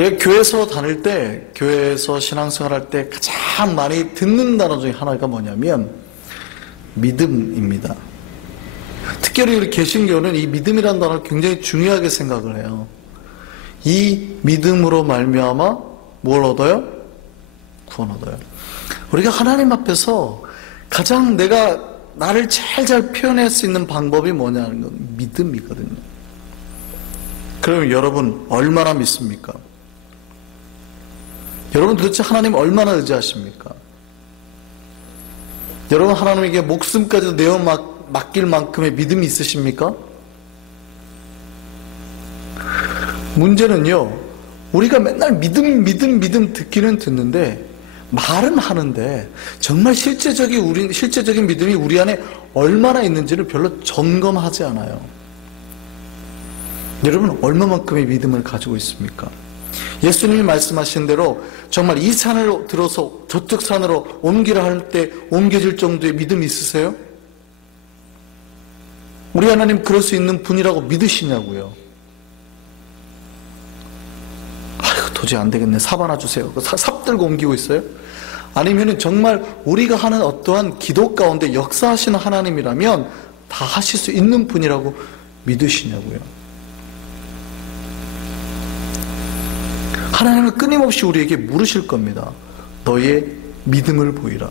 우리가 교회에서 다닐 때, 교회에서 신앙생활 할 때 가장 많이 듣는 단어 중에 하나가 뭐냐면 믿음입니다. 특별히 우리 개신교는 이 믿음이라는 단어를 굉장히 중요하게 생각을 해요. 이 믿음으로 말미암아 뭘 얻어요? 구원 얻어요. 우리가 하나님 앞에서 가장 내가 나를 제일 잘 표현할 수 있는 방법이 뭐냐는 건 믿음이거든요. 그럼 여러분 얼마나 믿습니까? 여러분 도대체 하나님 얼마나 의지하십니까? 여러분 하나님에게 목숨까지도 내어 맡길 만큼의 믿음이 있으십니까? 문제는요, 우리가 맨날 믿음 듣기는 듣는데 말은 하는데 정말 실제적인 믿음이 우리 안에 얼마나 있는지를 별로 점검하지 않아요. 여러분 얼마만큼의 믿음을 가지고 있습니까? 예수님이 말씀하신 대로 정말 이 산을 들어서 저쪽 산으로 옮기라 할 때 옮겨질 정도의 믿음이 있으세요? 우리 하나님 그럴 수 있는 분이라고 믿으시냐고요? 아이고 도저히 안 되겠네, 삽 하나 주세요. 삽 들고 옮기고 있어요? 아니면은 정말 우리가 하는 어떠한 기도 가운데 역사하시는 하나님이라면 다 하실 수 있는 분이라고 믿으시냐고요? 하나님은 끊임없이 우리에게 물으실 겁니다. 너의 믿음을 보이라.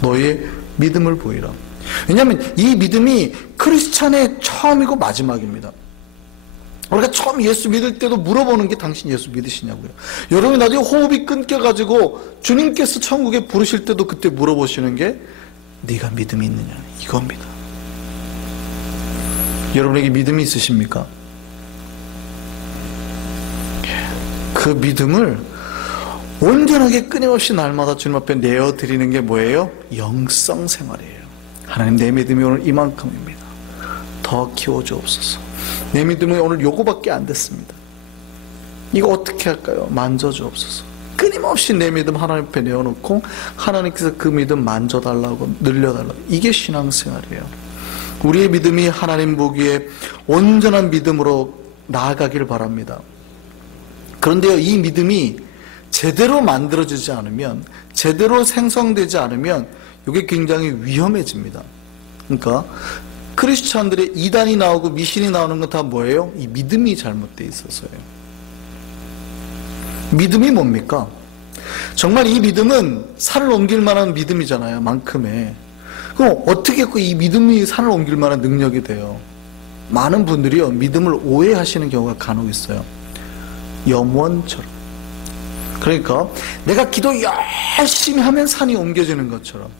너의 믿음을 보이라. 왜냐하면 이 믿음이 크리스찬의 처음이고 마지막입니다. 우리가 처음 예수 믿을 때도 물어보는 게 당신 예수 믿으시냐고요. 여러분이 나중에 호흡이 끊겨가지고 주님께서 천국에 부르실 때도 그때 물어보시는 게 네가 믿음이 있느냐, 이겁니다. 여러분에게 믿음이 있으십니까? 그 믿음을 온전하게 끊임없이 날마다 주님 앞에 내어드리는 게 뭐예요? 영성생활이에요. 하나님, 내 믿음이 오늘 이만큼입니다. 더 키워주옵소서. 내 믿음이 오늘 요거밖에 안 됐습니다. 이거 어떻게 할까요? 만져주옵소서. 끊임없이 내 믿음 하나님 앞에 내어놓고 하나님께서 그 믿음 만져달라고, 늘려달라고. 이게 신앙생활이에요. 우리의 믿음이 하나님 보기에 온전한 믿음으로 나아가기를 바랍니다. 그런데요, 이 믿음이 제대로 만들어지지 않으면, 제대로 생성되지 않으면 이게 굉장히 위험해집니다. 그러니까 크리스찬들의 이단이 나오고 미신이 나오는 건 다 뭐예요? 이 믿음이 잘못되어 있어서예요. 믿음이 뭡니까? 정말 이 믿음은 산을 옮길 만한 믿음이잖아요, 만큼의. 그럼 어떻게 이 믿음이 산을 옮길 만한 능력이 돼요? 많은 분들이요, 믿음을 오해하시는 경우가 간혹 있어요. 염원처럼. 그러니까 내가 기도 열심히 하면 산이 옮겨지는 것처럼,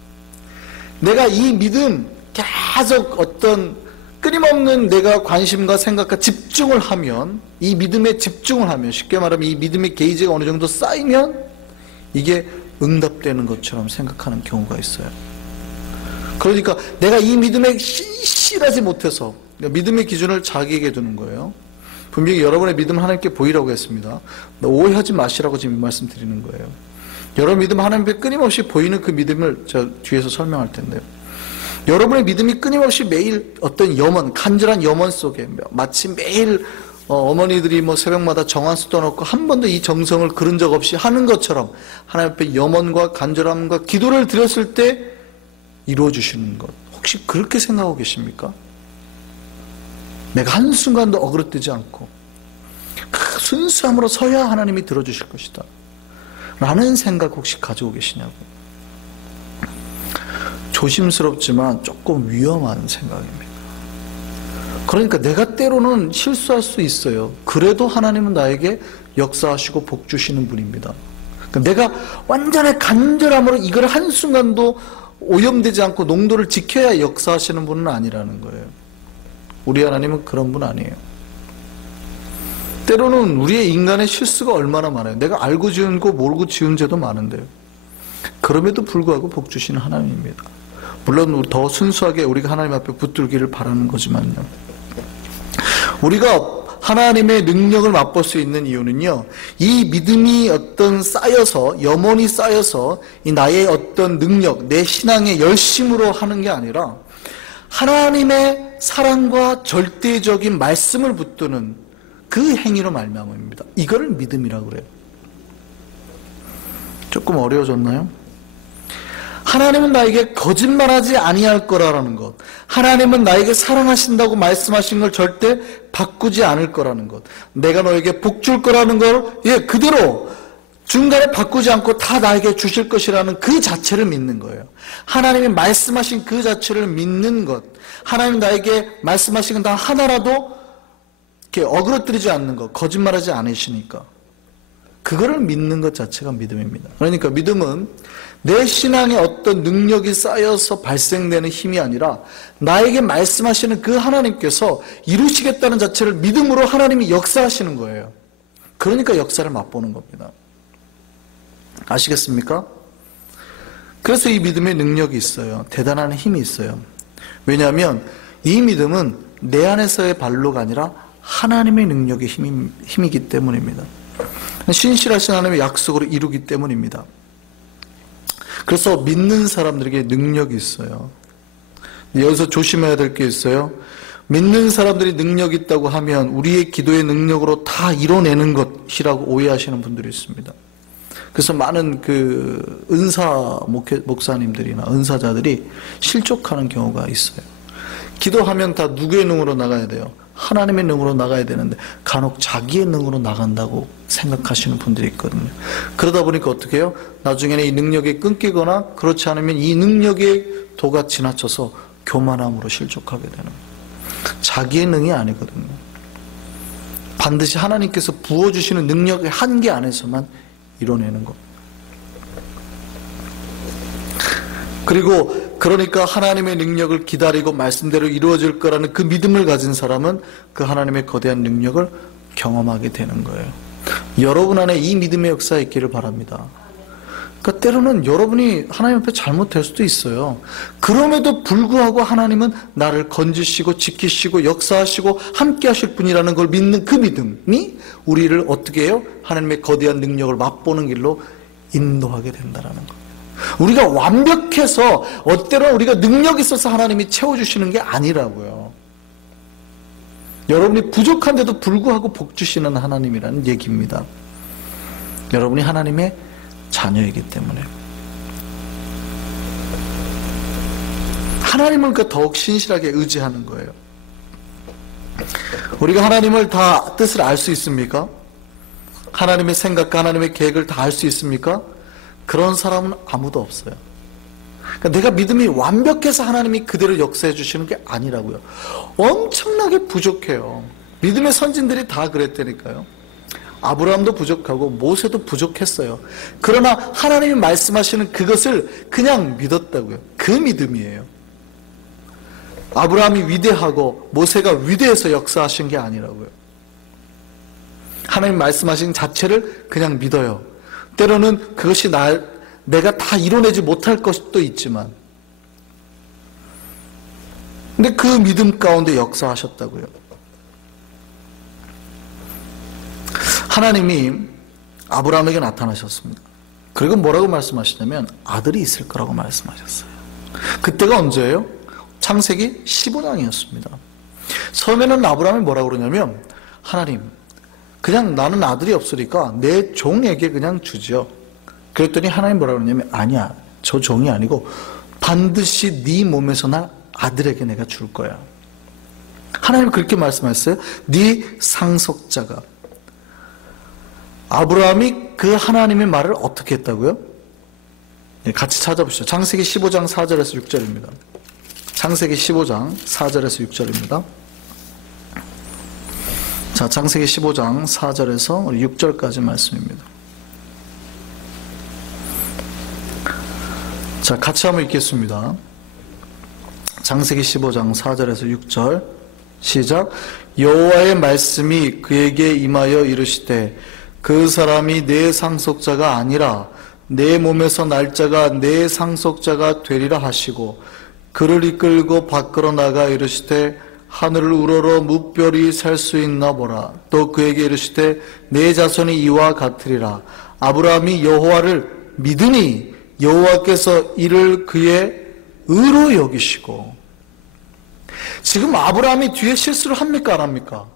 내가 이 믿음 계속 어떤 끊임없는 내가 관심과 생각과 집중을 하면, 이 믿음에 집중을 하면, 쉽게 말하면 이 믿음의 게이지가 어느 정도 쌓이면 이게 응답되는 것처럼 생각하는 경우가 있어요. 그러니까 내가 이 믿음에 신실하지 못해서 믿음의 기준을 자기에게 두는 거예요. 분명히 여러분의 믿음을 하나님께 보이라고 했습니다. 오해하지 마시라고 지금 말씀드리는 거예요. 여러분 믿음 하나님께 끊임없이 보이는 그 믿음을 제가 뒤에서 설명할 텐데요. 여러분의 믿음이 끊임없이 매일 어떤 염원, 간절한 염원 속에, 마치 매일 어머니들이 새벽마다 정한수 떠놓고 한 번도 이 정성을 그른 적 없이 하는 것처럼 하나님 앞에 염원과 간절함과 기도를 드렸을 때 이루어주시는 것, 혹시 그렇게 생각하고 계십니까? 내가 한순간도 어그러뜨지 않고 그 순수함으로 서야 하나님이 들어주실 것이다 라는 생각 혹시 가지고 계시냐고. 조심스럽지만 조금 위험한 생각입니다. 그러니까 내가 때로는 실수할 수 있어요. 그래도 하나님은 나에게 역사하시고 복 주시는 분입니다. 그러니까 내가 완전히 간절함으로 이걸 한순간도 오염되지 않고 농도를 지켜야 역사하시는 분은 아니라는 거예요. 우리 하나님은 그런 분 아니에요. 때로는 우리의 인간의 실수가 얼마나 많아요. 내가 알고 지은 거 모르고 지은 죄도 많은데요. 그럼에도 불구하고 복 주시는 하나님입니다. 물론 더 순수하게 우리가 하나님 앞에 붙들기를 바라는 거지만요. 우리가 하나님의 능력을 맛볼 수 있는 이유는요, 이 믿음이 어떤 쌓여서, 염원이 쌓여서 이 나의 어떤 능력, 내 신앙의 열심으로 하는 게 아니라 하나님의 사랑과 절대적인 말씀을 붙드는 그 행위로 말미암아입니다. 이거를 믿음이라고 그래요. 조금 어려워졌나요? 하나님은 나에게 거짓말하지 아니할 거라는 것, 하나님은 나에게 사랑하신다고 말씀하신 걸 절대 바꾸지 않을 거라는 것, 내가 너에게 복 줄 거라는 걸 그대로 중간에 바꾸지 않고 다 나에게 주실 것이라는 그 자체를 믿는 거예요. 하나님이 말씀하신 그 자체를 믿는 것, 하나님 나에게 말씀하신 건 다 하나라도 이렇게 어그러뜨리지 않는 것, 거짓말하지 않으시니까 그거를 믿는 것 자체가 믿음입니다. 그러니까 믿음은 내 신앙에 어떤 능력이 쌓여서 발생되는 힘이 아니라 나에게 말씀하시는 그 하나님께서 이루시겠다는 자체를 믿음으로 하나님이 역사하시는 거예요. 그러니까 역사를 맛보는 겁니다. 아시겠습니까? 그래서 이 믿음에 능력이 있어요. 대단한 힘이 있어요. 왜냐하면 이 믿음은 내 안에서의 발로가 아니라 하나님의 능력의 힘이기 때문입니다. 신실하신 하나님의 약속으로 이루기 때문입니다. 그래서 믿는 사람들에게 능력이 있어요. 여기서 조심해야 될 게 있어요. 믿는 사람들이 능력이 있다고 하면 우리의 기도의 능력으로 다 이뤄내는 것이라고 오해하시는 분들이 있습니다. 그래서 많은 그 은사 목사님들이나 은사자들이 실족하는 경우가 있어요. 기도하면 다 누구의 능으로 나가야 돼요? 하나님의 능으로 나가야 되는데 간혹 자기의 능으로 나간다고 생각하시는 분들이 있거든요. 그러다 보니까 어떻게 해요? 나중에는 이 능력이 끊기거나 그렇지 않으면 이 능력의 도가 지나쳐서 교만함으로 실족하게 되는 거예요. 자기의 능이 아니거든요. 반드시 하나님께서 부어주시는 능력의 한계 안에서만 이뤄내는 것. 그리고 그러니까 하나님의 능력을 기다리고 말씀대로 이루어질 거라는 그 믿음을 가진 사람은 그 하나님의 거대한 능력을 경험하게 되는 거예요. 여러분 안에 이 믿음의 역사가 있기를 바랍니다. 그러니까 때로는 여러분이 하나님 앞에 잘못될 수도 있어요. 그럼에도 불구하고 하나님은 나를 건지시고 지키시고 역사하시고 함께 하실 분이라는 걸 믿는 그 믿음이 우리를 어떻게 해요? 하나님의 거대한 능력을 맛보는 길로 인도하게 된다는 거. 우리가 완벽해서 때로 우리가 능력이 있어서 하나님이 채워주시는 게 아니라고요. 여러분이 부족한데도 불구하고 복 주시는 하나님이라는 얘기입니다. 여러분이 하나님의 자녀이기 때문에 하나님을 더욱 신실하게 의지하는 거예요. 우리가 하나님을 다 뜻을 알 수 있습니까? 하나님의 생각과 하나님의 계획을 다 알 수 있습니까? 그런 사람은 아무도 없어요. 그러니까 내가 믿음이 완벽해서 하나님이 그대로 역사해 주시는 게 아니라고요. 엄청나게 부족해요. 믿음의 선진들이 다 그랬다니까요. 아브라함도 부족하고 모세도 부족했어요. 그러나 하나님이 말씀하시는 그것을 그냥 믿었다고요. 그 믿음이에요. 아브라함이 위대하고 모세가 위대해서 역사하신 게 아니라고요. 하나님 말씀하신 자체를 그냥 믿어요. 때로는 그것이 내가 다 이뤄내지 못할 것도 있지만 근데 그 믿음 가운데 역사하셨다고요. 하나님이 아브라함에게 나타나셨습니다. 그리고 뭐라고 말씀하시냐면 아들이 있을 거라고 말씀하셨어요. 그때가 언제예요? 창세기 15장이었습니다. 처음에는 아브라함이 뭐라고 그러냐면 하나님 그냥 나는 아들이 없으니까 내 종에게 그냥 주죠. 그랬더니 하나님 뭐라고 그러냐면 아니야 저 종이 아니고 반드시 네 몸에서 날 아들에게 내가 줄 거야. 하나님 그렇게 말씀하셨어요. 네 상속자가. 아브라함이 그 하나님의 말을 어떻게 했다고요? 같이 찾아보시죠. 창세기 15장 4절에서 6절입니다. 창세기 15장 4절에서 6절입니다. 자, 창세기 15장 4절에서 6절까지 말씀입니다. 자, 같이 한번 읽겠습니다. 창세기 15장 4절에서 6절 시작. 여호와의 말씀이 그에게 임하여 이르시되 그 사람이 내 상속자가 아니라 내 몸에서 날 자가 내 상속자가 되리라 하시고 그를 이끌고 밖으로 나가 이르시되 하늘을 우러러 무별이 셀 수 있나 보라. 또 그에게 이르시되 내 자손이 이와 같으리라. 아브라함이 여호와를 믿으니 여호와께서 이를 그의 의로 여기시고. 지금 아브라함이 뒤에 실수를 합니까 안 합니까?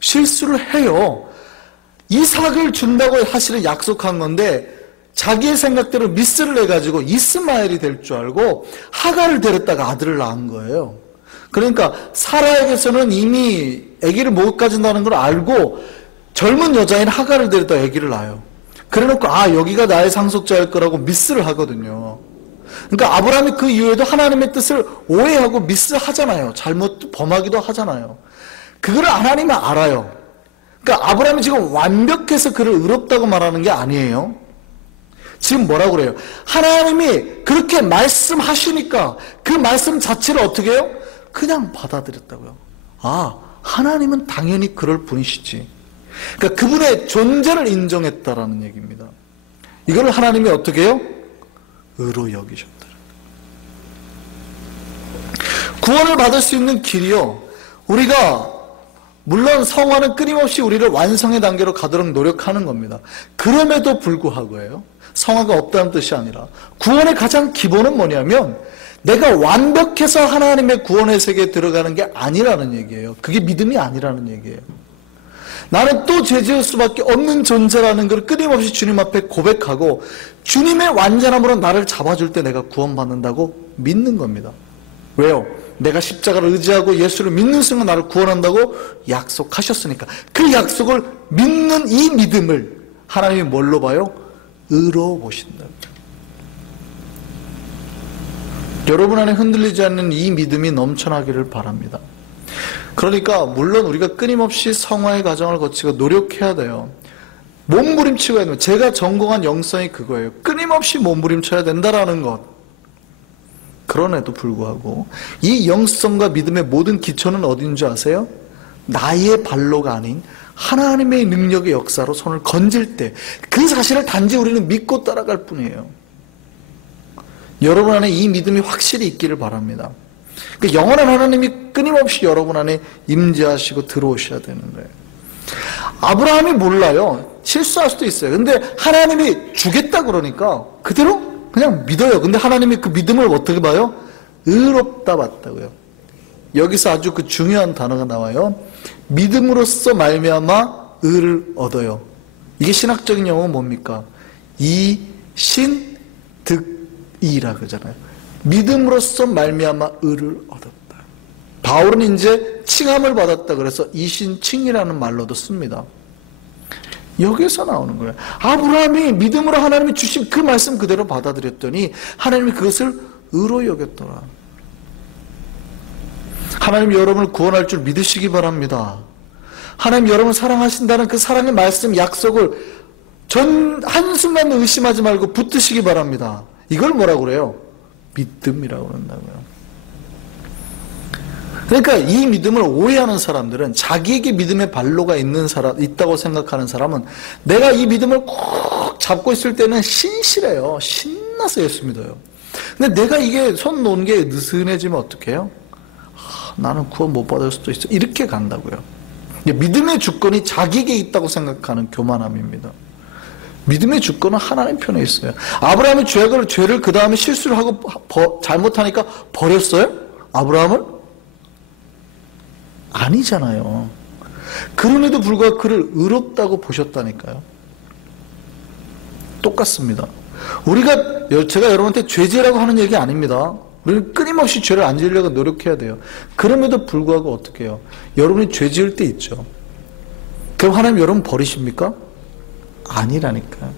실수를 해요. 이삭을 준다고 사실은 약속한 건데 자기의 생각대로 미스를 해가지고 이스마엘이 될 줄 알고 하갈을 데렸다가 아들을 낳은 거예요. 그러니까 사라에게서는 이미 아기를 못 가진다는 걸 알고 젊은 여자인 하갈을 데렸다 아기를 낳아요. 그래놓고 여기가 나의 상속자일 거라고 미스를 하거든요. 그러니까 아브라함이 그 이후에도 하나님의 뜻을 오해하고 미스하잖아요. 잘못 범하기도 하잖아요. 그걸 하나님은 알아요. 그러니까 아브라함이 지금 완벽해서 그를 의롭다고 말하는 게 아니에요. 지금 뭐라고 그래요? 하나님이 그렇게 말씀하시니까 그 말씀 자체를 어떻게 해요? 그냥 받아들였다고요. 하나님은 당연히 그럴 분이시지. 그러니까 그분의 존재를 인정했다라는 얘기입니다. 이걸 하나님이 어떻게 해요? 의로 여기셨다. 구원을 받을 수 있는 길이요. 우리가 물론 성화는 끊임없이 우리를 완성의 단계로 가도록 노력하는 겁니다. 그럼에도 불구하고요. 성화가 없다는 뜻이 아니라 구원의 가장 기본은 뭐냐면 내가 완벽해서 하나님의 구원의 세계에 들어가는 게 아니라는 얘기예요. 그게 믿음이 아니라는 얘기예요. 나는 또 죄 지을 수밖에 없는 존재라는 걸 끊임없이 주님 앞에 고백하고 주님의 완전함으로 나를 잡아줄 때 내가 구원받는다고 믿는 겁니다. 왜요? 내가 십자가를 의지하고 예수를 믿는 순간 나를 구원한다고 약속하셨으니까 그 약속을 믿는 이 믿음을 하나님이 뭘로 봐요? 의로 보신다. 여러분 안에 흔들리지 않는 이 믿음이 넘쳐나기를 바랍니다. 그러니까 물론 우리가 끊임없이 성화의 과정을 거치고 노력해야 돼요. 몸부림치고 해야 돼요. 제가 전공한 영성이 그거예요. 끊임없이 몸부림쳐야 된다라는 것. 그럼에도 불구하고 이 영성과 믿음의 모든 기초는 어딘 줄 아세요? 나의 발로가 아닌 하나님의 능력의 역사로 손을 건질 때 그 사실을 단지 우리는 믿고 따라갈 뿐이에요. 여러분 안에 이 믿음이 확실히 있기를 바랍니다. 그러니까 영원한 하나님이 끊임없이 여러분 안에 임재하시고 들어오셔야 되는 거예요. 아브라함이 몰라요. 실수할 수도 있어요. 근데 하나님이 주겠다 그러니까 그대로 그냥 믿어요. 근데 하나님이 그 믿음을 어떻게 봐요? 의롭다 봤다고요. 여기서 아주 그 중요한 단어가 나와요. 믿음으로써 말미암아 의를 얻어요. 이게 신학적인 용어는 뭡니까? 이신득이라 그러잖아요. 믿음으로써 말미암아 의를 얻었다. 바울은 이제 칭함을 받았다 그래서 이신칭이라는 말로도 씁니다. 여기서 나오는 거예요. 아브라함이 믿음으로 하나님이 주신 그 말씀 그대로 받아들였더니 하나님이 그것을 의로 여겼더라. 하나님 여러분을 구원할 줄 믿으시기 바랍니다. 하나님 여러분을 사랑하신다는 그 사랑의 말씀 약속을 한순간도 의심하지 말고 붙드시기 바랍니다. 이걸 뭐라고 그래요? 믿음이라고 그런다고요. 그러니까 이 믿음을 오해하는 사람들은 자기에게 믿음의 발로가 있다고 생각하는 사람은 내가 이 믿음을 꼭 잡고 있을 때는 신실해요. 신나서 예수 믿어요. 근데 내가 이게 손 놓은 게 느슨해지면 어떡해요? 나는 구원 못 받을 수도 있어. 이렇게 간다고요. 믿음의 주권이 자기에게 있다고 생각하는 교만함입니다. 믿음의 주권은 하나님 편에 있어요. 아브라함이 죄를 그 다음에 실수를 하고 잘못하니까 버렸어요? 아브라함을? 아니잖아요. 그럼에도 불구하고 그를 의롭다고 보셨다니까요. 똑같습니다. 제가 여러분한테 죄지라고 하는 얘기 아닙니다. 우리는 끊임없이 죄를 안 지으려고 노력해야 돼요. 그럼에도 불구하고 어떻게 해요? 여러분이 죄 지을 때 있죠. 그럼 하나님 여러분 버리십니까? 아니라니까요.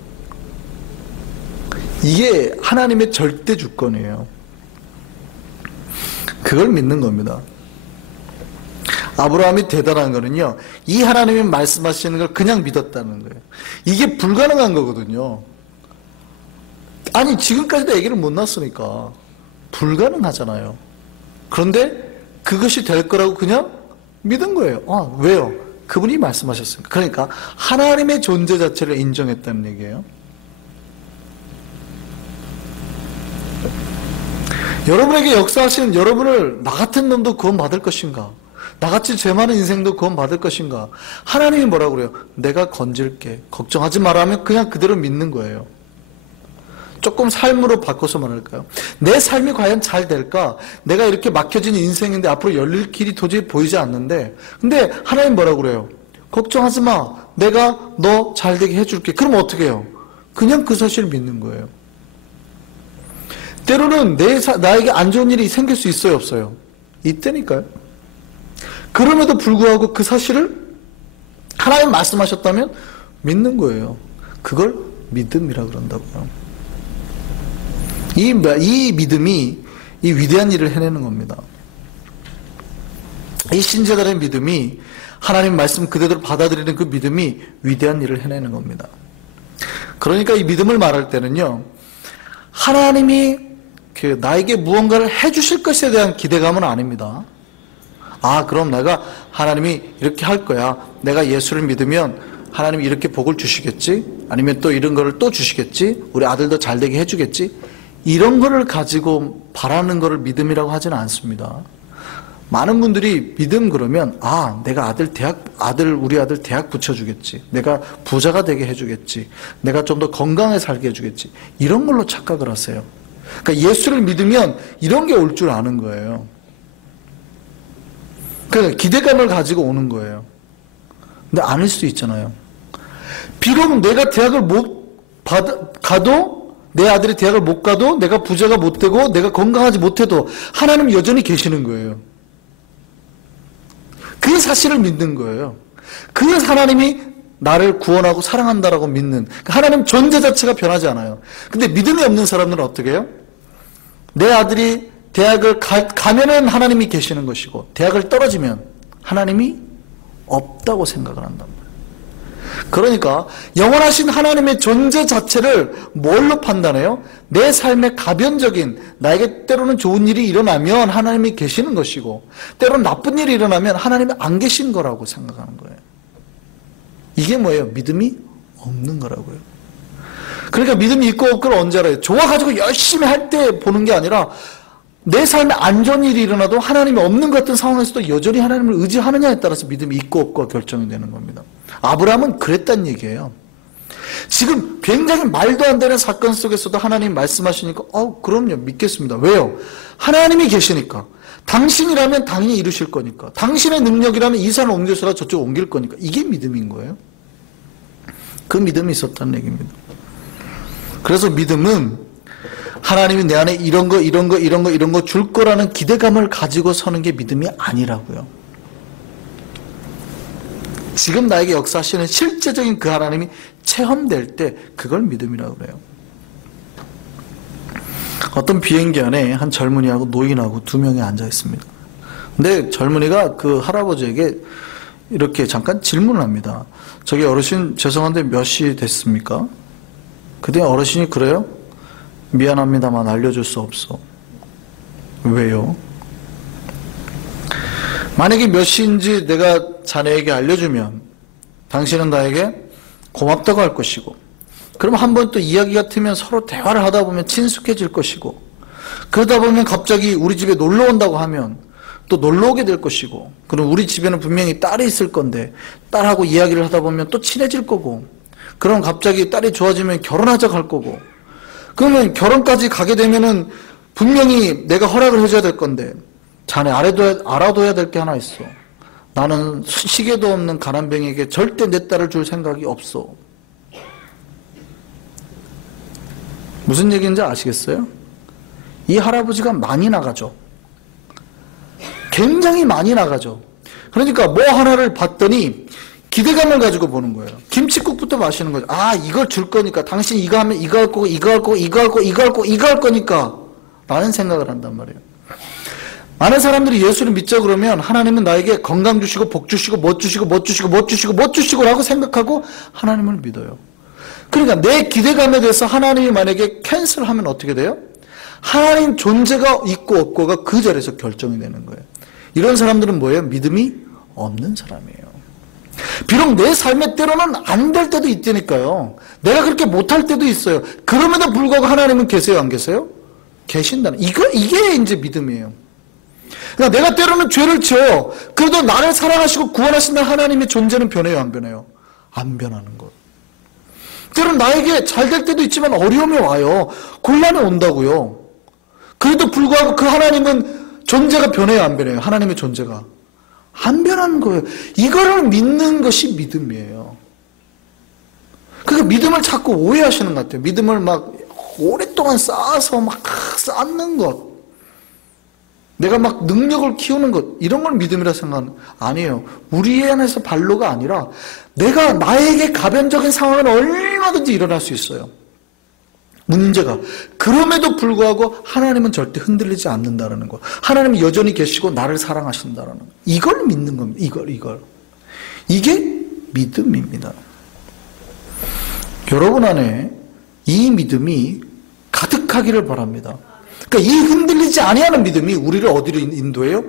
이게 하나님의 절대 주권이에요. 그걸 믿는 겁니다. 아브라함이 대단한 거는요, 이 하나님이 말씀하시는 걸 그냥 믿었다는 거예요. 이게 불가능한 거거든요. 아니 지금까지도 아기를 못 낳았으니까 불가능하잖아요. 그런데 그것이 될 거라고 그냥 믿은 거예요. 왜요? 그분이 말씀하셨으니까. 그러니까 하나님의 존재 자체를 인정했다는 얘기예요. 여러분에게 역사하시는 여러분을 나 같은 놈도 구원 받을 것인가? 나같이 죄 많은 인생도 구원 받을 것인가? 하나님이 뭐라고 그래요? 내가 건질게. 걱정하지 마라 하면 그냥 그대로 믿는 거예요. 조금 삶으로 바꿔서 말할까요? 내 삶이 과연 잘 될까? 내가 이렇게 막혀진 인생인데 앞으로 열릴 길이 도저히 보이지 않는데 근데 하나님 뭐라고 그래요? 걱정하지 마. 내가 너 잘되게 해줄게. 그럼 어떻게 해요? 그냥 그 사실을 믿는 거예요. 때로는 나에게 안 좋은 일이 생길 수 있어요, 없어요? 있다니까요. 그럼에도 불구하고 그 사실을 하나님 말씀하셨다면 믿는 거예요. 그걸 믿음이라 그런다고요. 이 믿음이 이 위대한 일을 해내는 겁니다. 이 신자들의 믿음이 하나님 말씀 그대로 받아들이는 그 믿음이 위대한 일을 해내는 겁니다. 그러니까 이 믿음을 말할 때는요, 하나님이 나에게 무언가를 해주실 것에 대한 기대감은 아닙니다. 아, 그럼 내가 하나님이 이렇게 할 거야. 내가 예수를 믿으면 하나님이 이렇게 복을 주시겠지? 아니면 또 이런 거를 또 주시겠지? 우리 아들도 잘되게 해주겠지? 이런 거를 가지고 바라는 거를 믿음이라고 하지는 않습니다. 많은 분들이 믿음 그러면, 아, 내가 우리 아들 대학 붙여주겠지. 내가 부자가 되게 해주겠지. 내가 좀 더 건강하게 살게 해주겠지. 이런 걸로 착각을 하세요. 그러니까 예수를 믿으면 이런 게 올 줄 아는 거예요. 그 기대감을 가지고 오는 거예요. 근데 아닐 수도 있잖아요. 비록 내가 대학을 가도, 내 아들이 대학을 못 가도, 내가 부자가 못 되고, 내가 건강하지 못해도 하나님은 여전히 계시는 거예요. 그 사실을 믿는 거예요. 그 하나님이 나를 구원하고 사랑한다라고 믿는, 하나님 존재 자체가 변하지 않아요. 근데 믿음이 없는 사람들은 어떻게 해요? 내 아들이 대학을 가면은 하나님이 계시는 것이고, 대학을 떨어지면 하나님이 없다고 생각을 한단 말이에요. 그러니까 영원하신 하나님의 존재 자체를 뭘로 판단해요? 내 삶의 가변적인, 나에게 때로는 좋은 일이 일어나면 하나님이 계시는 것이고, 때로는 나쁜 일이 일어나면 하나님이 안 계신 거라고 생각하는 거예요. 이게 뭐예요? 믿음이 없는 거라고요. 그러니까 믿음이 있고 없고를 언제 알아요? 좋아가지고 열심히 할 때 보는 게 아니라, 내 삶에 안 좋은 일이 일어나도 하나님이 없는 것 같은 상황에서도 여전히 하나님을 의지하느냐에 따라서 믿음이 있고 없고가 결정이 되는 겁니다. 아브라함은 그랬단 얘기예요. 지금 굉장히 말도 안 되는 사건 속에서도 하나님 말씀하시니까 그럼요, 믿겠습니다. 왜요? 하나님이 계시니까. 당신이라면 당연히 이루실 거니까. 당신의 능력이라면 이 산을 옮겨서라 저쪽 옮길 거니까. 이게 믿음인 거예요. 그 믿음이 있었다는 얘기입니다. 그래서 믿음은 하나님이 내 안에 이런 거 줄 거라는 기대감을 가지고 서는 게 믿음이 아니라고요. 지금 나에게 역사하시는 실제적인 그 하나님이 체험될 때 그걸 믿음이라고 그래요. 어떤 비행기 안에 한 젊은이하고 노인하고 두 명이 앉아 있습니다. 근데 젊은이가 그 할아버지에게 이렇게 잠깐 질문을 합니다. 저기 어르신, 죄송한데 몇 시 됐습니까? 그때 어르신이, 그래요? 미안합니다만 알려줄 수 없어. 왜요? 만약에 몇 시인지 내가 자네에게 알려주면 당신은 나에게 고맙다고 할 것이고, 그럼 한번 또 이야기가 트면 서로 대화를 하다 보면 친숙해질 것이고, 그러다 보면 갑자기 우리 집에 놀러 온다고 하면 또 놀러 오게 될 것이고, 그럼 우리 집에는 분명히 딸이 있을 건데 딸하고 이야기를 하다 보면 또 친해질 거고, 그럼 갑자기 딸이 좋아지면 결혼하자고 할 거고, 그러면 결혼까지 가게 되면은 분명히 내가 허락을 해줘야 될 건데, 자네 알아둬야 될 게 하나 있어. 나는 시계도 없는 가난뱅이에게 절대 내 딸을 줄 생각이 없어. 무슨 얘기인지 아시겠어요? 이 할아버지가 많이 나가죠. 굉장히 많이 나가죠. 그러니까 뭐 하나를 봤더니 기대감을 가지고 보는 거예요. 김칫국부터 마시는 거죠. 아, 이걸 줄 거니까, 당신 이거 하면 이거 할 거고, 이거 할 거고, 이거 할 거고, 이거 할 거고, 이거 할 거니까 라는 생각을 한단 말이에요. 많은 사람들이 예수를 믿자 그러면 하나님은 나에게 건강 주시고 복 주시고 못 주시고 못 주시고 못 주시고 못 주시고 라고 생각하고 하나님을 믿어요. 그러니까 내 기대감에 대해서 하나님이 만약에 캔슬하면 어떻게 돼요? 하나님 존재가 있고 없고가 그 자리에서 결정이 되는 거예요. 이런 사람들은 뭐예요? 믿음이 없는 사람이에요. 비록 내 삶의 때로는 안 될 때도 있다니까요. 내가 그렇게 못할 때도 있어요. 그럼에도 불구하고 하나님은 계세요, 안 계세요? 계신다는, 이게 이제 믿음이에요. 그러니까 내가 때로는 죄를 지어요. 그래도 나를 사랑하시고 구원하신다는 하나님의 존재는 변해요, 안 변해요? 안 변하는 것. 때로는 나에게 잘 될 때도 있지만 어려움이 와요. 곤란이 온다고요. 그래도 불구하고 그 하나님은 존재가 변해요, 안 변해요? 하나님의 존재가 안 변하는 거예요. 이거를 믿는 것이 믿음이에요. 그러니까 믿음을 자꾸 오해하시는 것 같아요. 믿음을 막 오랫동안 쌓아서 막 쌓는 것, 내가 막 능력을 키우는 것, 이런 걸 믿음이라 생각하는, 아니에요. 우리 안에서 발로가 아니라 내가 나에게 가변적인 상황은 얼마든지 일어날 수 있어요. 문제가, 그럼에도 불구하고 하나님은 절대 흔들리지 않는다라는 거, 하나님은 여전히 계시고 나를 사랑하신다라는 거, 이걸 믿는 겁니다. 이걸 이게 믿음입니다. 여러분 안에 이 믿음이 가득하기를 바랍니다. 그러니까 이 흔들리지 아니하는 믿음이 우리를 어디로 인도해요?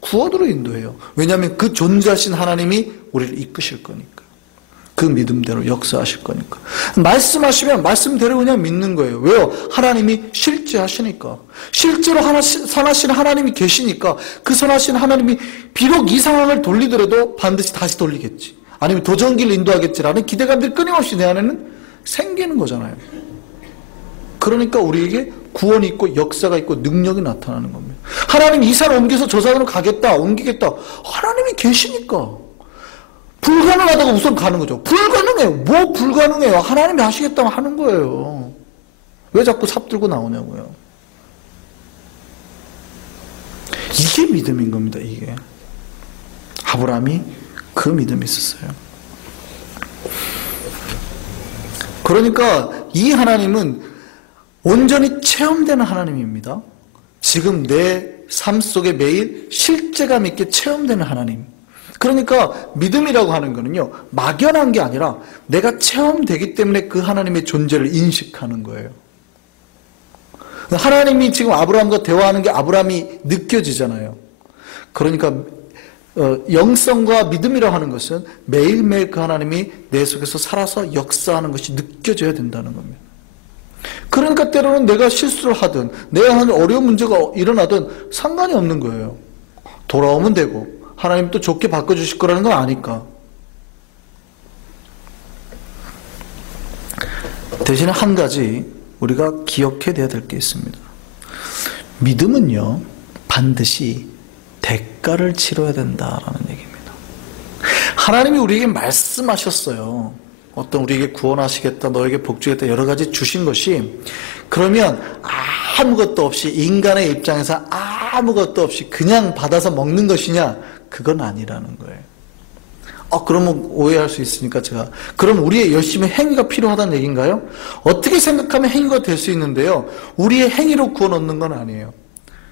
구원으로 인도해요. 왜냐하면 그 존재하신 하나님이 우리를 이끄실 거니까. 그 믿음대로 역사하실 거니까. 말씀하시면 말씀대로 그냥 믿는 거예요. 왜요? 하나님이 실제 하시니까. 실제로 선하신 하나님이 계시니까 그 선하신 하나님이 비록 이 상황을 돌리더라도 반드시 다시 돌리겠지. 아니면 더 좋은 길로 인도하겠지라는 기대감들이 끊임없이 내 안에는 생기는 거잖아요. 그러니까 우리에게 구원이 있고 역사가 있고 능력이 나타나는 겁니다. 하나님이 이 산을 옮겨서 저 산으로 가겠다, 옮기겠다. 하나님이 계시니까. 불가능하다고 우선 가는 거죠. 불가능해요. 뭐 불가능해요? 하나님이 하시겠다고 하는 거예요. 왜 자꾸 삽 들고 나오냐고요. 이게 믿음인 겁니다. 이게. 아브라함이 그 믿음이 있었어요. 그러니까 이 하나님은 온전히 체험되는 하나님입니다. 지금 내 삶 속에 매일 실제감 있게 체험되는 하나님. 그러니까 믿음이라고 하는 거는요, 막연한 게 아니라 내가 체험되기 때문에 그 하나님의 존재를 인식하는 거예요. 하나님이 지금 아브라함과 대화하는 게 아브라함이 느껴지잖아요. 그러니까 영성과 믿음이라고 하는 것은 매일매일 그 하나님이 내 속에서 살아서 역사하는 것이 느껴져야 된다는 겁니다. 그러니까 때로는 내가 실수를 하든 내가 하는 어려운 문제가 일어나든 상관이 없는 거예요. 돌아오면 되고 하나님 또 좋게 바꿔주실 거라는 걸 아니까. 대신에 한 가지 우리가 기억해야 될 게 있습니다. 믿음은요, 반드시 대가를 치러야 된다라는 얘기입니다. 하나님이 우리에게 말씀하셨어요. 어떤 우리에게 구원하시겠다, 너에게 복 주겠다, 여러 가지 주신 것이, 그러면 아무것도 없이, 인간의 입장에서 아무것도 없이 그냥 받아서 먹는 것이냐? 그건 아니라는 거예요. 그러면 오해할 수 있으니까 제가, 그럼 우리의 열심히 행위가 필요하다는 얘기인가요? 어떻게 생각하면 행위가 될 수 있는데요, 우리의 행위로 구원 얻는 건 아니에요.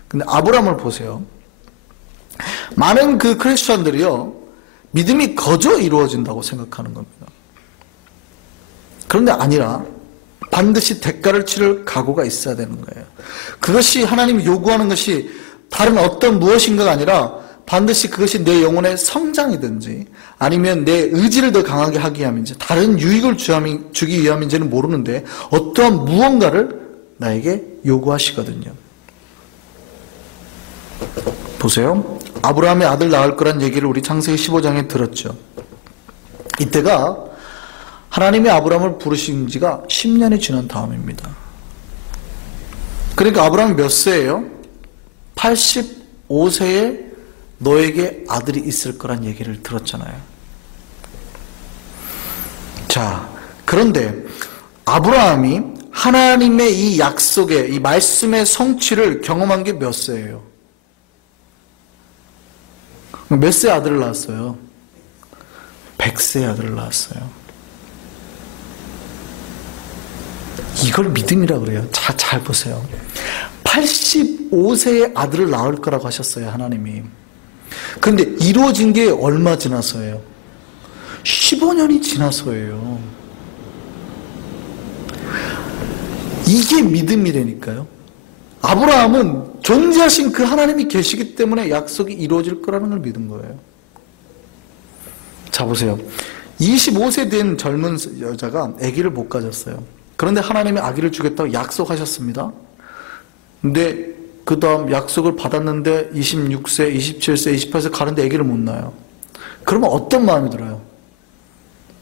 근데 아브라함을 보세요. 많은 그 크리스천들이요, 믿음이 거저 이루어진다고 생각하는 겁니다. 그런데 아니라 반드시 대가를 치를 각오가 있어야 되는 거예요. 그것이 하나님이 요구하는 것이 다른 어떤 무엇인가가 아니라 반드시 그것이 내 영혼의 성장이든지 아니면 내 의지를 더 강하게 하기 위함인지 다른 유익을 주기 위함인지는 모르는데 어떠한 무언가를 나에게 요구하시거든요. 보세요. 아브라함의 아들 낳을 거란 얘기를 우리 창세기 15장에 들었죠. 이때가 하나님이 아브라함을 부르신 지가 10년이 지난 다음입니다. 그러니까 아브라함이 몇 세예요? 85세에 너에게 아들이 있을 거란 얘기를 들었잖아요. 자, 그런데 아브라함이 하나님의 이 약속의 이 말씀의 성취를 경험한 게 몇 세예요? 몇 세 아들을 낳았어요? 100세 아들을 낳았어요. 이걸 믿음이라고 그래요. 잘 보세요. 85세의 아들을 낳을 거라고 하셨어요, 하나님이. 그런데 이루어진 게 얼마 지나서예요? 15년이 지나서예요. 이게 믿음이라니까요. 아브라함은 존재하신 그 하나님이 계시기 때문에 약속이 이루어질 거라는 걸 믿은 거예요. 자, 보세요. 25세 된 젊은 여자가 아기를 못 가졌어요. 그런데 하나님이 아기를 주겠다고 약속하셨습니다. 근데 그 다음 약속을 받았는데 26세, 27세, 28세 가는데 아기를 못 낳아요. 그러면 어떤 마음이 들어요?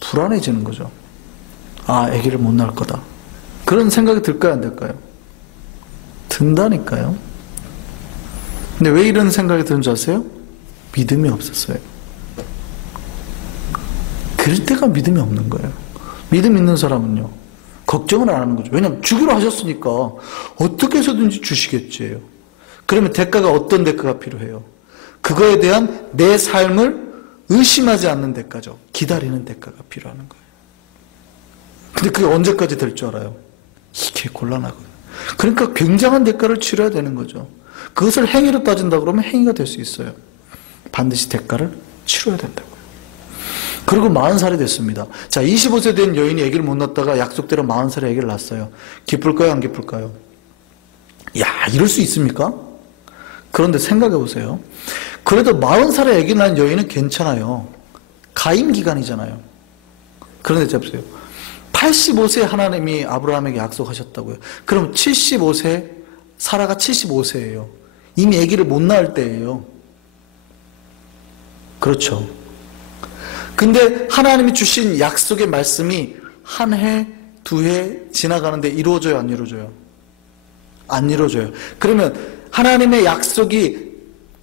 불안해지는 거죠. 아기를 못 낳을 거다. 그런 생각이 들까요, 안 들까요? 든다니까요. 근데 왜 이런 생각이 드는 줄 아세요? 믿음이 없었어요. 그럴 때가 믿음이 없는 거예요. 믿음 있는 사람은요, 걱정을 안 하는 거죠. 왜냐하면 주기로 하셨으니까 어떻게 해서든지 주시겠지요. 그러면 대가가 어떤 대가가 필요해요? 그거에 대한 내 삶을 의심하지 않는 대가죠. 기다리는 대가가 필요한 거예요. 근데 그게 언제까지 될 줄 알아요? 이게 곤란하거든요. 그러니까 굉장한 대가를 치러야 되는 거죠. 그것을 행위로 따진다 그러면 행위가 될 수 있어요. 반드시 대가를 치러야 된다고요. 그리고 40살이 됐습니다. 자, 25세 된 여인이 아기를 못 낳다가 약속대로 40살에 아기를 낳았어요. 기쁠까요? 안 기쁠까요? 야, 이럴 수 있습니까? 그런데 생각해 보세요. 그래도 40살에 아기 낳은 여인은 괜찮아요. 가임 기간이잖아요. 그런데 잡으세요. 85세 하나님이 아브라함에게 약속하셨다고요. 그럼 75세, 사라가 75세예요. 이미 아기를 못 낳을 때예요. 그렇죠. 근데 하나님이 주신 약속의 말씀이 한 해, 두 해 지나가는데 이루어져요, 안 이루어져요? 안 이루어져요. 그러면 하나님의 약속이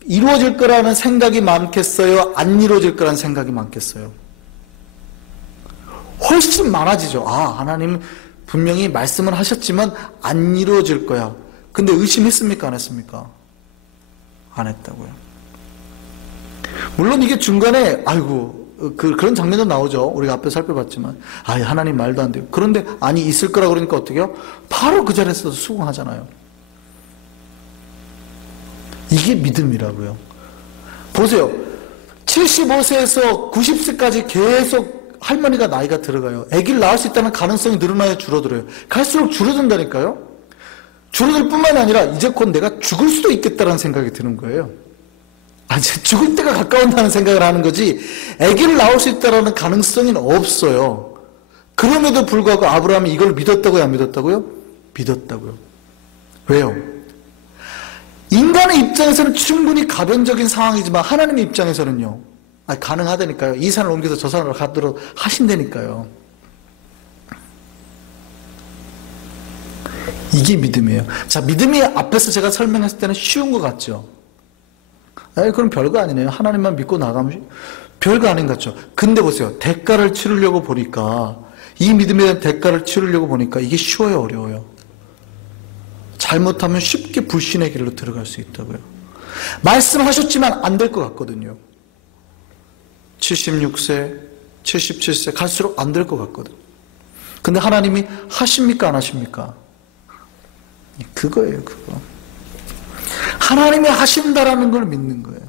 이루어질 거라는 생각이 많겠어요? 안 이루어질 거라는 생각이 많겠어요? 훨씬 많아지죠. 아, 하나님 분명히 말씀을 하셨지만 안 이루어질 거야. 근데 의심했습니까? 안 했습니까? 안 했다고요. 물론 이게 중간에 아이고 그런 장면도 나오죠. 우리가 앞에 살펴봤지만 아, 하나님 말도 안 돼요. 그런데 아니 있을 거라 그러니까 어떻게 해요? 바로 그 자리에서 수긍하잖아요. 이게 믿음이라고요. 보세요. 75세에서 90세까지 계속 할머니가 나이가 들어가요. 아기를 낳을 수 있다는 가능성이 늘어나요, 줄어들어요? 갈수록 줄어든다니까요. 줄어들 뿐만이 아니라 이제 곧 내가 죽을 수도 있겠다는 생각이 드는 거예요. 아, 죽을 때가 가까운다는 생각을 하는 거지 아기를 낳을 수 있다는 가능성은 없어요. 그럼에도 불구하고 아브라함이 이걸 믿었다고요, 안 믿었다고요? 믿었다고요. 왜요? 인간의 입장에서는 충분히 가변적인 상황이지만 하나님의 입장에서는요, 가능하다니까요. 이 산을 옮겨서 저 산으로 가도록 하신다니까요. 이게 믿음이에요. 자, 믿음이 앞에서 제가 설명했을 때는 쉬운 것 같죠? 그럼 별거 아니네요. 하나님만 믿고 나가면 별거 아닌 것 같죠? 근데 보세요. 대가를 치르려고 보니까, 이 믿음에 대한 대가를 치르려고 보니까 이게 쉬워요, 어려워요? 잘못하면 쉽게 불신의 길로 들어갈 수 있다고요. 말씀하셨지만 안 될 것 같거든요. 76세, 77세 갈수록 안 될 것 같거든. 근데 하나님이 하십니까, 안 하십니까? 그거예요, 그거. 하나님이 하신다라는 걸 믿는 거예요.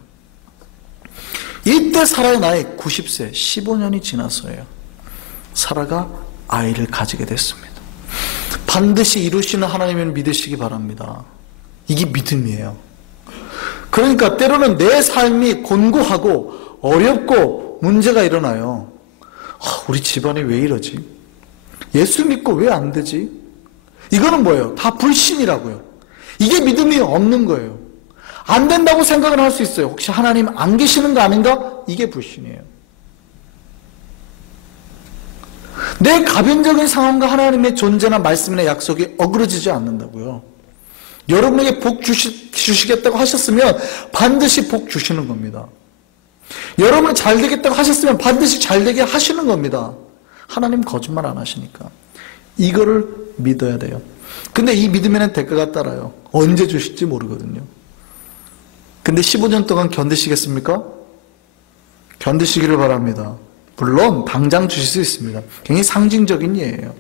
이때 사라의 나이 90세, 15년이 지나서요. 사라가 아이를 가지게 됐습니다. 반드시 이루시는 하나님을 믿으시기 바랍니다. 이게 믿음이에요. 그러니까 때로는 내 삶이 곤고하고 어렵고 문제가 일어나요. 우리 집안이 왜 이러지? 예수 믿고 왜 안 되지? 이거는 뭐예요? 다 불신이라고요. 이게 믿음이 없는 거예요. 안 된다고 생각을 할 수 있어요. 혹시 하나님 안 계시는 거 아닌가? 이게 불신이에요. 내 가변적인 상황과 하나님의 존재나 말씀이나 약속이 어그러지지 않는다고요. 여러분에게 복 주시겠다고 하셨으면 반드시 복 주시는 겁니다. 여러분이 잘 되겠다고 하셨으면 반드시 잘 되게 하시는 겁니다. 하나님 거짓말 안 하시니까. 이거를 믿어야 돼요. 근데 이 믿음에는 대가가 따라요. 언제 주실지 모르거든요. 근데 15년 동안 견디시겠습니까? 견디시기를 바랍니다. 물론 당장 주실 수 있습니다. 굉장히 상징적인 예예요.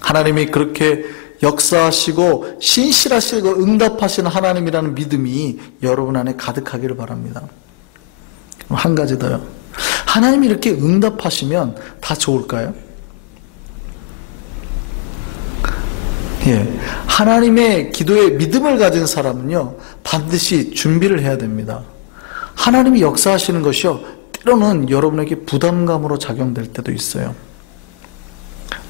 하나님이 그렇게 역사하시고 신실하시고 응답하시는 하나님이라는 믿음이 여러분 안에 가득하기를 바랍니다. 한 가지 더요. 하나님이 이렇게 응답하시면 다 좋을까요? 예, 하나님의 기도에 믿음을 가진 사람은요, 반드시 준비를 해야 됩니다. 하나님이 역사하시는 것이요, 때로는 여러분에게 부담감으로 작용될 때도 있어요.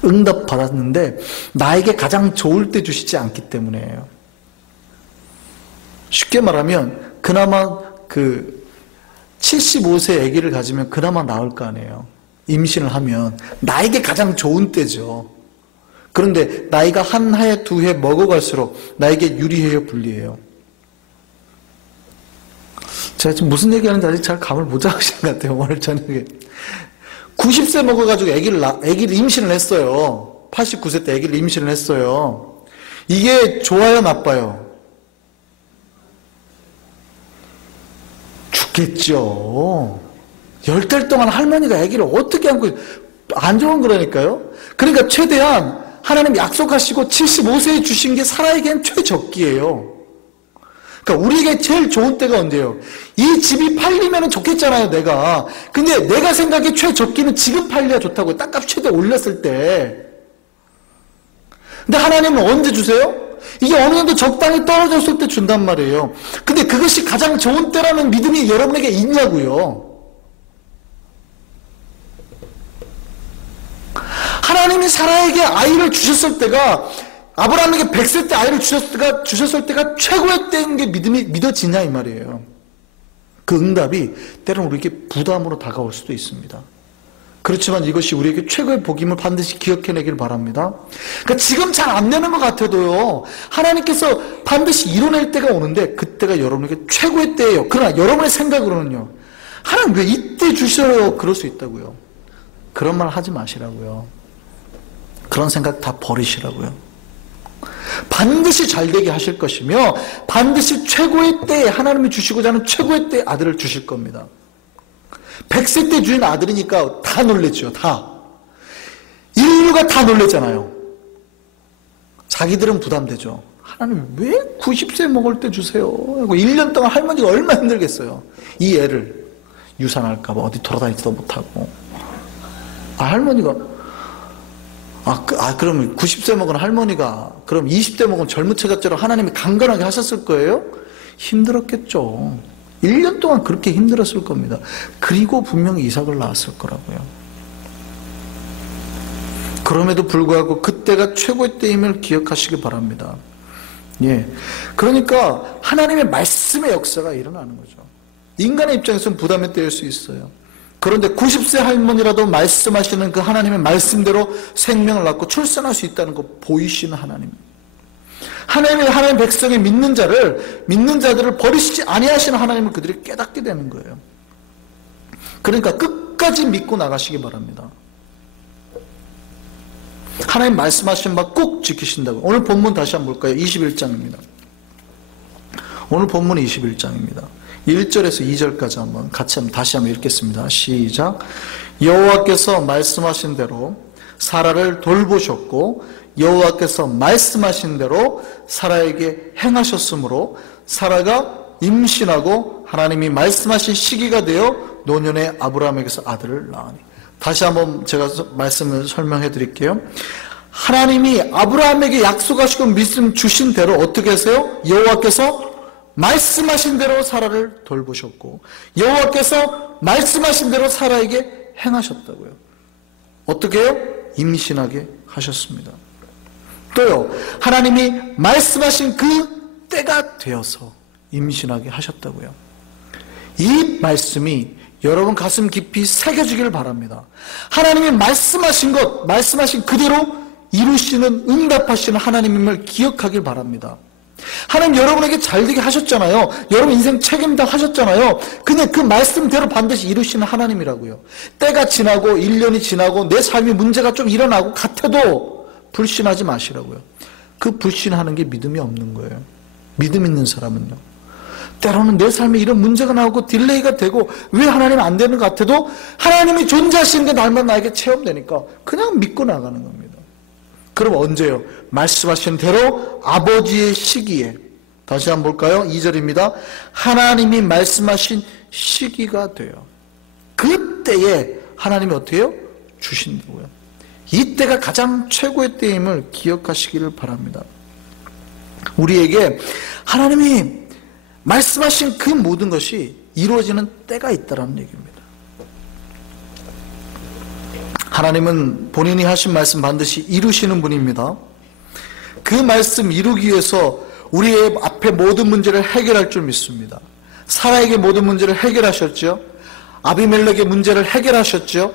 응답 받았는데 나에게 가장 좋을 때 주시지 않기 때문이에요. 쉽게 말하면 그나마 75세 아기를 가지면 그나마 나을 거 아니에요. 임신을 하면 나에게 가장 좋은 때죠. 그런데 나이가 한 해, 두 해 먹어갈수록 나에게 유리해요, 불리해요? 제가 지금 무슨 얘기하는지 아직 잘 감을 못 잡으신 것 같아요. 오늘 저녁에 90세 먹어가지고 아기를 임신을 했어요. 89세 때 아기를 임신을 했어요. 이게 좋아요, 나빠요? 죽겠죠. 10달 동안 할머니가 아기를 어떻게 안고, 안 좋은 거라니까요. 그러니까 최대한 하나님 약속하시고 75세에 주신 게 사라에겐 최적기예요. 그러니까 우리에게 제일 좋은 때가 언제예요? 이 집이 팔리면 좋겠잖아요, 내가. 근데 내가 생각해 최적기는 지금 팔려야 좋다고요. 땅값 최대 올렸을 때. 근데 하나님은 언제 주세요? 이게 어느 정도 적당히 떨어졌을 때 준단 말이에요. 근데 그것이 가장 좋은 때라는 믿음이 여러분에게 있냐고요. 하나님이 사라에게 아이를 주셨을 때가, 아브라함에게 100세 때 아이를 주셨을 때가 최고의 때인 게 믿어지냐 이 말이에요. 그 응답이 때로는 우리에게 부담으로 다가올 수도 있습니다. 그렇지만 이것이 우리에게 최고의 복임을 반드시 기억해내길 바랍니다. 그러니까 지금 잘 안 되는 것 같아도요, 하나님께서 반드시 이뤄낼 때가 오는데 그때가 여러분에게 최고의 때예요. 그러나 여러분의 생각으로는요, 하나님 왜 이때 주셔요? 그럴 수 있다고요. 그런 말 하지 마시라고요. 그런 생각 다 버리시라고요. 반드시 잘되게 하실 것이며 반드시 최고의 때에 하나님이 주시고자 하는 최고의 때에 아들을 주실 겁니다. 100세 때 주인 아들이니까 다 놀랬죠. 다. 인류가 다 놀랬잖아요. 자기들은 부담되죠. 하나님 왜 90세 먹을 때 주세요? 하고 1년 동안 할머니가 얼마나 힘들겠어요. 이 애를 유산할까 봐 어디 돌아다니지도 못하고. 할머니가 그러면 90세 먹은 할머니가 그럼 20대 먹은 젊은 처자처럼 하나님이 강건하게 하셨을 거예요? 힘들었겠죠. 1년 동안 그렇게 힘들었을 겁니다. 그리고 분명히 이삭을 낳았을 거라고요. 그럼에도 불구하고 그때가 최고의 때임을 기억하시기 바랍니다. 예. 그러니까 하나님의 말씀의 역사가 일어나는 거죠. 인간의 입장에서는 부담이 될 수 있어요. 그런데 90세 할머니라도 말씀하시는 그 하나님의 말씀대로 생명을 낳고 출산할 수 있다는 거 보이시는 하나님. 하나님 백성의 믿는 자들을 버리시지 아니하시는 하나님을 그들이 깨닫게 되는 거예요. 그러니까 끝까지 믿고 나가시기 바랍니다. 하나님 말씀하신 바 꼭 지키신다고. 오늘 본문 다시 한번 볼까요? 21장입니다. 오늘 본문이 21장입니다. 1절에서 2절까지 한번 다시 한번 읽겠습니다. 시작. 여호와께서 말씀하신 대로 사라를 돌보셨고 여호와께서 말씀하신 대로 사라에게 행하셨으므로 사라가 임신하고 하나님이 말씀하신 시기가 되어 노년에 아브라함에게서 아들을 낳으니. 다시 한번 제가 말씀을 설명해 드릴게요. 하나님이 아브라함에게 약속하시고 말씀 주신 대로 어떻게 하세요? 여호와께서 말씀하신 대로 사라를 돌보셨고 여호와께서 말씀하신 대로 사라에게 행하셨다고요. 어떻게 해요? 임신하게 하셨습니다. 또요, 하나님이 말씀하신 그 때가 되어서 임신하게 하셨다고요. 이 말씀이 여러분 가슴 깊이 새겨지기를 바랍니다. 하나님이 말씀하신 그대로 이루시는 응답하시는 하나님임을 기억하길 바랍니다. 하나님 여러분에게 잘되게 하셨잖아요. 여러분 인생 책임다 하셨잖아요. 근데 그 말씀대로 반드시 이루시는 하나님이라고요. 때가 지나고 1년이 지나고 내 삶이 문제가 좀 일어나고 같아도 불신하지 마시라고요. 그 불신하는 게 믿음이 없는 거예요. 믿음 있는 사람은요. 때로는 내 삶에 이런 문제가 나오고 딜레이가 되고 왜 하나님 안 되는 것 같아도 하나님이 존재하시는 게 날마다 나에게 체험되니까 그냥 믿고 나가는 겁니다. 그럼 언제요? 말씀하신 대로 아버지의 시기에. 다시 한번 볼까요? 2절입니다. 하나님이 말씀하신 시기가 돼요. 그때에 하나님이 어떻게 해요? 주신다고요. 이때가 가장 최고의 때임을 기억하시기를 바랍니다. 우리에게 하나님이 말씀하신 그 모든 것이 이루어지는 때가 있다는 얘기입니다. 하나님은 본인이 하신 말씀 반드시 이루시는 분입니다. 그 말씀 이루기 위해서 우리의 앞에 모든 문제를 해결할 줄 믿습니다. 사라에게 모든 문제를 해결하셨죠. 아비멜렉의 문제를 해결하셨죠.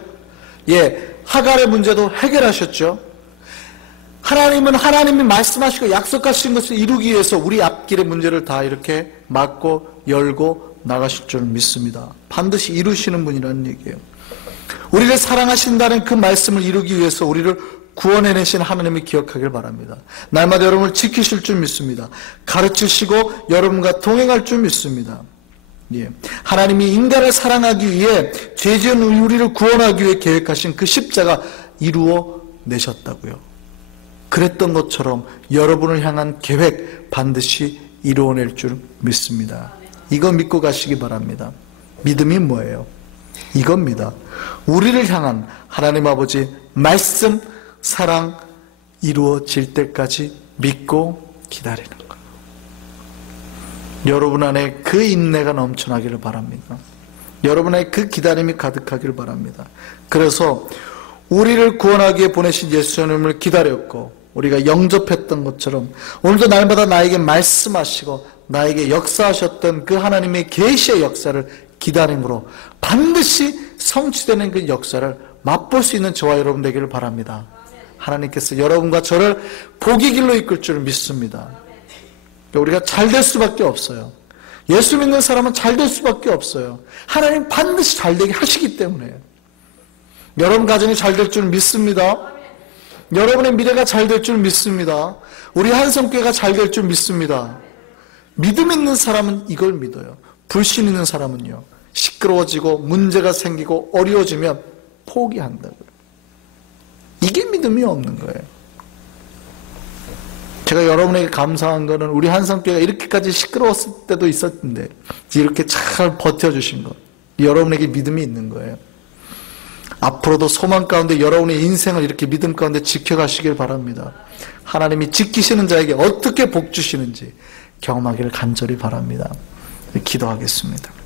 하갈의 문제도 해결하셨죠. 하나님은 하나님이 말씀하시고 약속하신 것을 이루기 위해서 우리 앞길의 문제를 다 이렇게 막고 열고 나가실 줄 믿습니다. 반드시 이루시는 분이라는 얘기예요. 우리를 사랑하신다는 그 말씀을 이루기 위해서 우리를 구원해내신 하나님을 기억하길 바랍니다. 날마다 여러분을 지키실 줄 믿습니다. 가르치시고 여러분과 동행할 줄 믿습니다. 예. 하나님이 인간을 사랑하기 위해 죄 지은 우리를 구원하기 위해 계획하신 그 십자가 이루어 내셨다고요. 그랬던 것처럼 여러분을 향한 계획 반드시 이루어낼 줄 믿습니다. 이거 믿고 가시기 바랍니다. 믿음이 뭐예요? 이겁니다. 우리를 향한 하나님 아버지 말씀, 사랑 이루어질 때까지 믿고 기다리는 거예요. 여러분 안에 그 인내가 넘쳐나기를 바랍니다. 여러분 안에 그 기다림이 가득하기를 바랍니다. 그래서 우리를 구원하기 위해 보내신 예수님을 기다렸고 우리가 영접했던 것처럼 오늘도 날마다 나에게 말씀하시고 나에게 역사하셨던 그 하나님의 계시의 역사를 기다림으로 반드시 성취되는 그 역사를 맛볼 수 있는 저와 여러분 되기를 바랍니다. 하나님께서 여러분과 저를 복의 길로 이끌 줄 믿습니다. 우리가 잘 될 수밖에 없어요. 예수 믿는 사람은 잘 될 수밖에 없어요. 하나님 반드시 잘 되게 하시기 때문에. 여러분 가정이 잘 될 줄 믿습니다. 여러분의 미래가 잘 될 줄 믿습니다. 우리 한성교회가 잘 될 줄 믿습니다. 믿음 있는 사람은 이걸 믿어요. 불신 있는 사람은요, 시끄러워지고 문제가 생기고 어려워지면 포기한다고요. 이게 믿음이 없는 거예요. 제가 여러분에게 감사한 거는 우리 한성교회가 이렇게까지 시끄러웠을 때도 있었는데 이렇게 잘 버텨주신 것, 여러분에게 믿음이 있는 거예요. 앞으로도 소망 가운데 여러분의 인생을 이렇게 믿음 가운데 지켜가시길 바랍니다. 하나님이 지키시는 자에게 어떻게 복 주시는지 경험하기를 간절히 바랍니다. 기도하겠습니다.